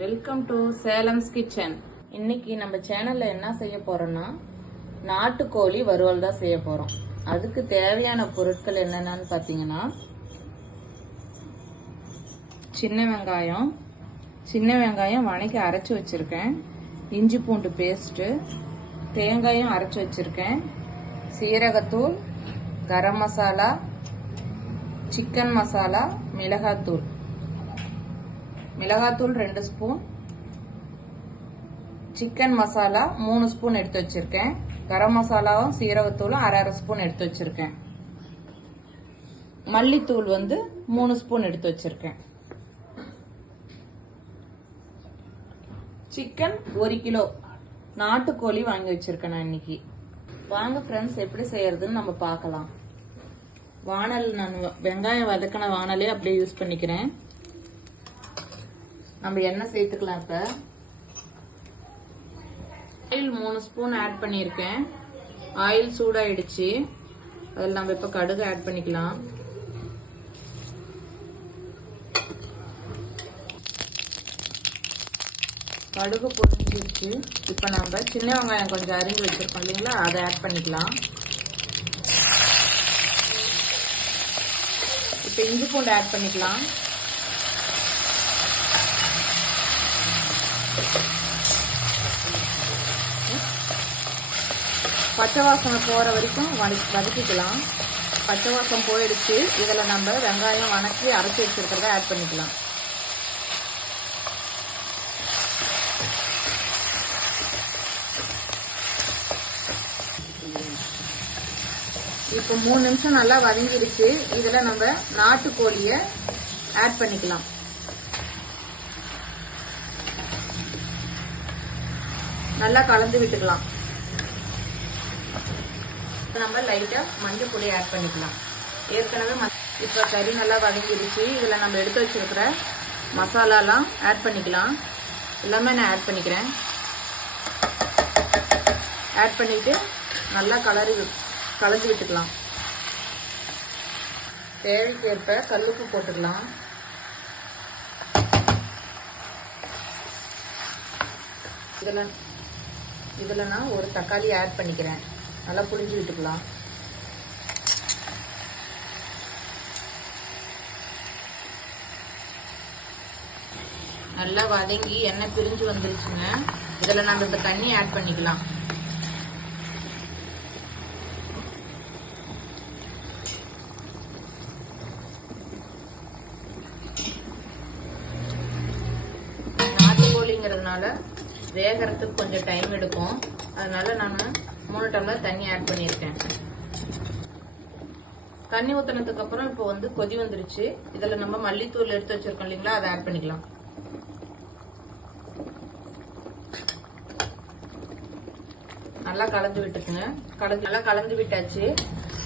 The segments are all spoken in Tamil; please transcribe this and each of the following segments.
வெல்கம் டு சேலம்ஸ் கிச்சன் இன்னைக்கு நம்ம சேனல்ல என்ன செய்ய போறோம்னா நாட்டுக்கோழி வறுவல் தான் செய்ய போறோம். அதுக்கு தேவையான பொருட்கள் என்னென்னு பார்த்தீங்கன்னா சின்ன வெங்காயம் சின்ன வெங்காயம் வணக்கி அரைச்சி வச்சிருக்கேன். இஞ்சி பூண்டு பேஸ்ட்டு தேங்காயும் அரைச்சி வச்சிருக்கேன். சீரகத்தூள் கரம் மசாலா சிக்கன் மசாலா மிளகாத்தூள். மிளகாத்தூள் ரெண்டு ஸ்பூன். சிக்கன் மசாலா மூணு ஸ்பூன் எடுத்து வச்சிருக்கேன். கரம் மசாலாவும் சீரகத்தூளும் அரை அரை ஸ்பூன் எடுத்து வச்சிருக்கேன். மல்லித்தூள் வந்து மூணு ஸ்பூன் எடுத்து வச்சிருக்கேன். சிக்கன் ஒரு கிலோ நாட்டுக்கோழி வாங்கி வச்சிருக்கேன் நான் இன்னைக்கு. வாங்க ஃப்ரெண்ட்ஸ் எப்படி செய்யறதுன்னு நம்ம பார்க்கலாம். வானல் நான் வெங்காயம் வதக்கின வானலே அப்படியே யூஸ் பண்ணிக்கிறேன். நம்ம எண்ணெய் சேர்த்துக்கலாம் இப்ப. ஆயில் மூணு ஸ்பூன் ஆட் பண்ணியிருக்கேன். ஆயில் சூடாயிடுச்சு. அதில் நம்ம இப்போ கடுகு ஆட் பண்ணிக்கலாம். கடுகு பொரிஞ்சிருச்சு. இப்போ நம்ம சின்ன வெங்காயம் கொஞ்சம் அரிஞ்சு வச்சிருக்கோம் இல்லைங்களா அதை ஆட் பண்ணிக்கலாம். இப்போ இஞ்சி பூண்டு ஆட் பண்ணிக்கலாம். பச்சை வாசனை போகிற வரைக்கும் வதக்கி வதக்கிக்கலாம். பச்சை வாசம் போயிடுச்சு. இதில் நம்ம வெங்காயம் வணக்கி அரைச்சி வச்சிருக்கிறத ஆட் பண்ணிக்கலாம். இப்போ மூணு நிமிஷம் நல்லா வதங்கிடுச்சு. இதில் நம்ம நாட்டுக்கோழியை ஆட் பண்ணிக்கலாம். நல்லா கலந்து விட்டுக்கலாம். நம்ம லைட்டாக மஞ்சள் பொடி ஆட் பண்ணிக்கலாம். ஏற்கனவே இப்போ கறி நல்லா வதங்கிடுச்சு இதில் நம்ம எடுத்து வச்சிருக்கிற மசாலாலாம் ஆட் பண்ணிக்கலாம். எல்லாமே நான் ஆட் பண்ணிக்கிறேன். ஆட் பண்ணிவிட்டு நல்லா கலரி கலந்து விட்டுக்கலாம். தேவைக்கேற்ப கல்லுப்பு போட்டுக்கலாம். இதில் இதில் நான் ஒரு தக்காளி ஆட் பண்ணிக்கிறேன். நல்லா புளிஞ்சு விட்டுக்கலாம். நல்லா வதங்கி எண்ணெய் பிரிஞ்சு வந்துருச்சுங்க. இதில் நம்ம இப்போ தண்ணி ஆட் பண்ணிக்கலாம். நாட்டுக்கோழிங்கிறதுனால வேகிறதுக்கு கொஞ்சம் டைம் எடுக்கும். அதனால நான் மூணு டம்ளர் தண்ணி ஆட் பண்ணியிருக்கேன். தண்ணி ஊற்றினதுக்கு அப்புறம் இப்போ வந்து கொதி வந்துருச்சு. இதில் நம்ம மல்லித்தூள் எடுத்து வச்சிருக்கோம் இல்லைங்களா அதை ஆட் பண்ணிக்கலாம். நல்லா கலந்து விட்டுக்குங்க. கலந்து நல்லா கலந்து விட்டாச்சு.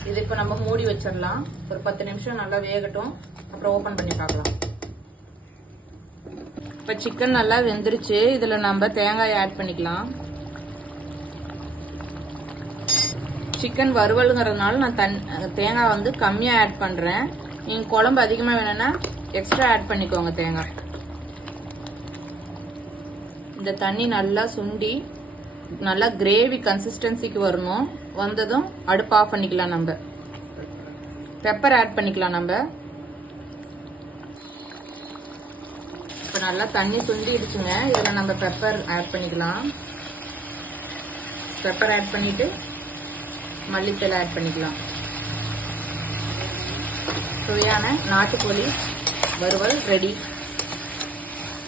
இது இப்போ நம்ம மூடி வச்சிடலாம். ஒரு பத்து நிமிஷம் நல்லா வேகட்டும். அப்புறம் ஓப்பன் பண்ணி பார்க்கலாம். இப்போ சிக்கன் நல்லா வெந்துருச்சு. இதில் நம்ம தேங்காய் ஆட் பண்ணிக்கலாம். சிக்கன் வறுவலுங்கிறதுனால நான் தன் தேங்காய் வந்து கம்மியாக ஆட் பண்ணுறேன் நீங்கள் குழம்பு அதிகமாக வேணும்னா எக்ஸ்ட்ரா ஆட் பண்ணிக்கோங்க தேங்காய். இந்த தண்ணி நல்லா சுண்டி நல்லா கிரேவி கன்சிஸ்டன்சிக்கு வரணும். வந்ததும் அடுப்பு ஆஃப் பண்ணிக்கலாம் நம்ம. பெப்பர் ஆட் பண்ணிக்கலாம் நம்ம. இப்போ நல்லா தண்ணி சுண்டிடுச்சுங்க. இதில் நம்ம பெப்பர் ஆட் பண்ணிக்கலாம். பெப்பர் ஆட் பண்ணிவிட்டு மல்லித்தலை ஆட் பண்ணிக்கலாம். சுவையான நாட்டுக்கோழி வறுவல் ரெடி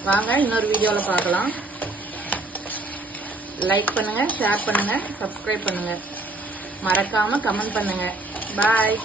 வாங்க இன்னொரு வீடியோவில் பார்க்கலாம். லைக் பண்ணுங்கள் ஷேர் பண்ணுங்கள் சப்ஸ்கிரைப் பண்ணுங்கள் மறக்காமல் கமெண்ட் பண்ணுங்கள் பாய்